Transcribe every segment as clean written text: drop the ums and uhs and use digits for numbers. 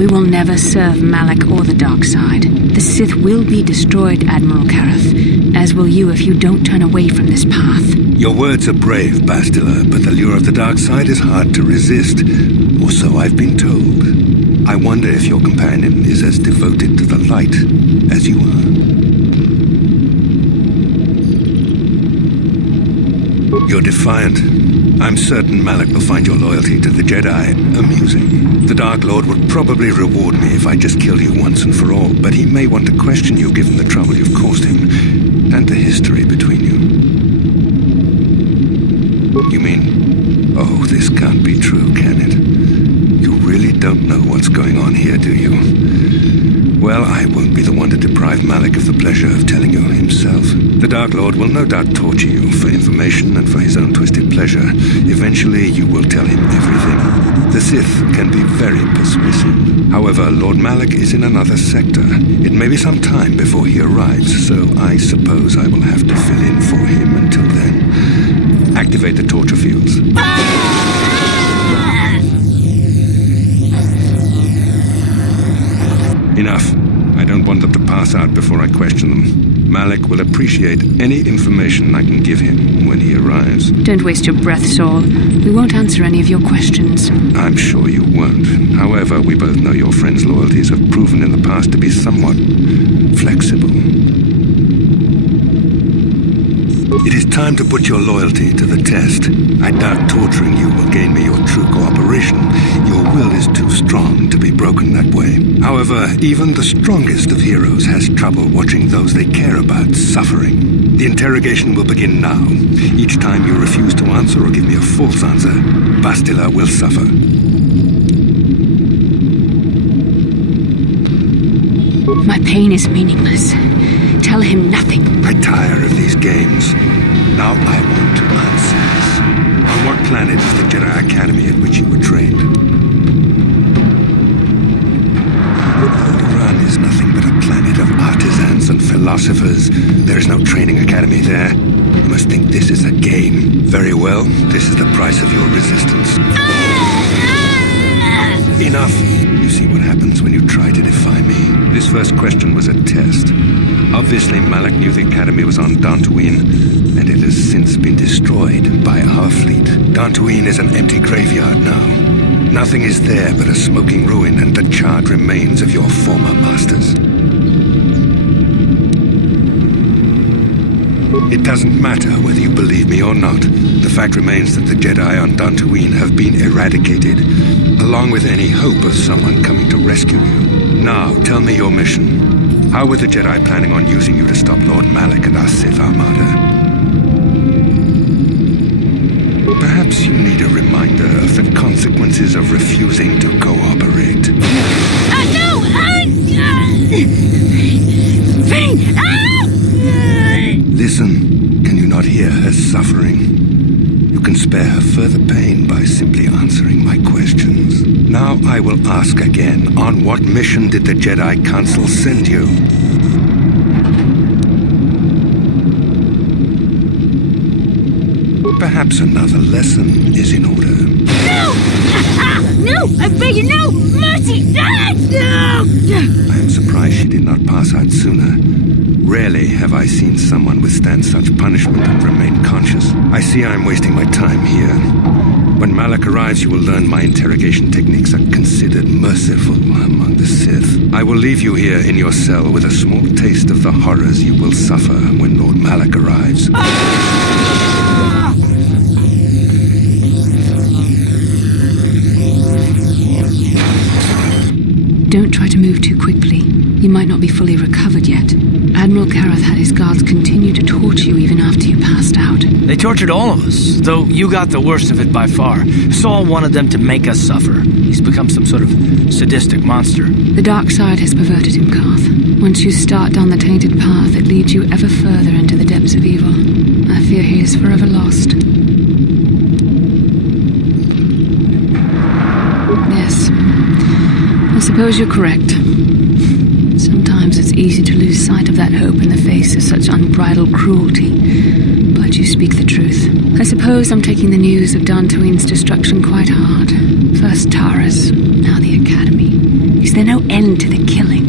We will never serve Malak or the dark side. The Sith will be destroyed, Admiral Karath, as will you if you don't turn away from this path. Your words are brave, Bastila, but the lure of the dark side is hard to resist. Or so I've been told. I wonder if your companion is as devoted to the light as you are. You're defiant. I'm certain Malak will find your loyalty to the Jedi amusing. The Dark Lord would probably reward me if I just killed you once and for all, but he may want to question you given the trouble you've caused him, and the history between you. You mean, oh, this can't be true, can it? You really don't know what's going on here, do you? Well, I won't be the one to deprive Malak of the pleasure of telling you himself. The Dark Lord will no doubt torture you for information and for his own twisted pleasure. Eventually, you will tell him everything. The Sith can be very persuasive. However, Lord Malak is in another sector. It may be some time before he arrives, so I suppose I will have to fill in for him until then. Activate the torture fields. Enough. I don't want them to pass out before I question them. Malak will appreciate any information I can give him when he arrives. Don't waste your breath, Saul. We won't answer any of your questions. I'm sure you won't. However, we both know your friend's loyalties have proven in the past to be somewhat flexible. It is time to put your loyalty to the test. I doubt torturing you will gain me your true cooperation. Your will is too strong to be broken that way. However, even the strongest of heroes has trouble watching those they care about suffering. The interrogation will begin now. Each time you refuse to answer or give me a false answer, Bastila will suffer. My pain is meaningless. Tell him nothing. I tire of these games. Now I want answers. On what planet is the Jedi Academy at which you were trained? Alderaan is nothing but a planet of artisans and philosophers. There is no training academy there. You must think this is a game. Very well, this is the price of your resistance. Enough! You see what happens when you try to defy me. This first question was a test. Obviously, Malak knew the Academy was on Dantooine, and it has since been destroyed by our fleet. Dantooine is an empty graveyard now. Nothing is there but a smoking ruin and the charred remains of your former masters. It doesn't matter whether you believe me or not. The fact remains that the Jedi on Dantooine have been eradicated, along with any hope of someone coming to rescue you. Now, tell me your mission. How were the Jedi planning on using you to stop Lord Malak and our Sith Armada? Perhaps you need a reminder of the consequences of refusing to cooperate. No! Listen, can you not hear her suffering? You can spare her further pain by simply answering my questions. Now I will ask again, on what mission did the Jedi Council send you? Perhaps another lesson is in order. No! No! I beg you, no! Mercy! No! I am surprised she did not pass out sooner. Rarely have I seen someone withstand such punishment and remain conscious. I see I am wasting my time here. When Malak arrives, you will learn my interrogation techniques are considered merciful among the Sith. I will leave you here in your cell with a small taste of the horrors you will suffer when Lord Malak arrives. Don't try to move too quickly. You might not be fully recovered yet. Admiral Karath had his guards continue to torture you even after you passed out. They tortured all of us, though you got the worst of it by far. Saul wanted them to make us suffer. He's become some sort of sadistic monster. The dark side has perverted him, Carth. Once you start down the tainted path, it leads you ever further into the depths of evil. I fear he is forever lost. Yes. I suppose you're correct. Sometimes it's easy to lose sight of that hope in the face of such unbridled cruelty. But you speak the truth. I suppose I'm taking the news of Dantooine's destruction quite hard. First Taras, now the Academy. Is there no end to the killing?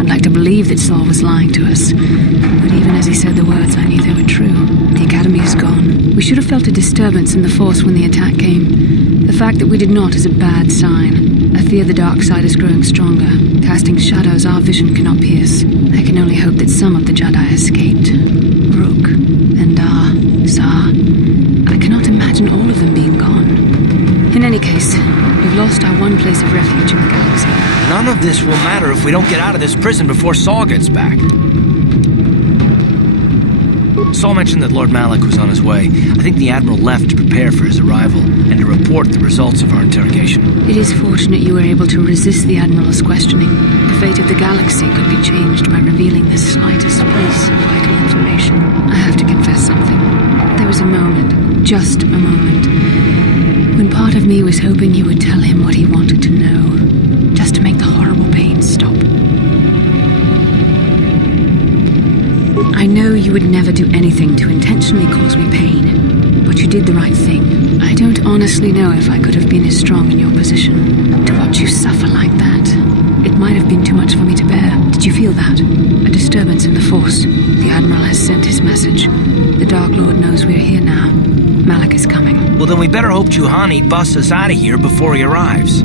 I'd like to believe that Saul was lying to us, but even as he said the words, I knew they were true. The Academy is gone. We should have felt a disturbance in the Force when the attack came. The fact that we did not is a bad sign. I fear the dark side is growing stronger, casting shadows our vision cannot pierce. I can only hope that some of the Jedi escaped. Rook, Endar, Zar. I cannot imagine all of them being gone. In any case, we've lost our one place of refuge in the galaxy. None of this will matter if we don't get out of this prison before Saul gets back. Saul mentioned that Lord Malak was on his way. I think the Admiral left to prepare for his arrival and to report the results of our interrogation. It is fortunate you were able to resist the Admiral's questioning. The fate of the galaxy could be changed by revealing the slightest piece of vital information. I have to confess something. There was a moment, just a moment, when part of me was hoping you would tell him what he wanted to know, just to make the horrible pain stop. I know you would never do anything to intentionally cause me pain, but you did the right thing. I don't honestly know if I could have been as strong in your position. To watch you suffer like that, it might have been too much for me to bear. Did you feel that? A disturbance in the Force. The Admiral has sent his message. The Dark Lord knows we're here now. Malak is coming. Well, then we better hope Juhani busts us out of here before he arrives.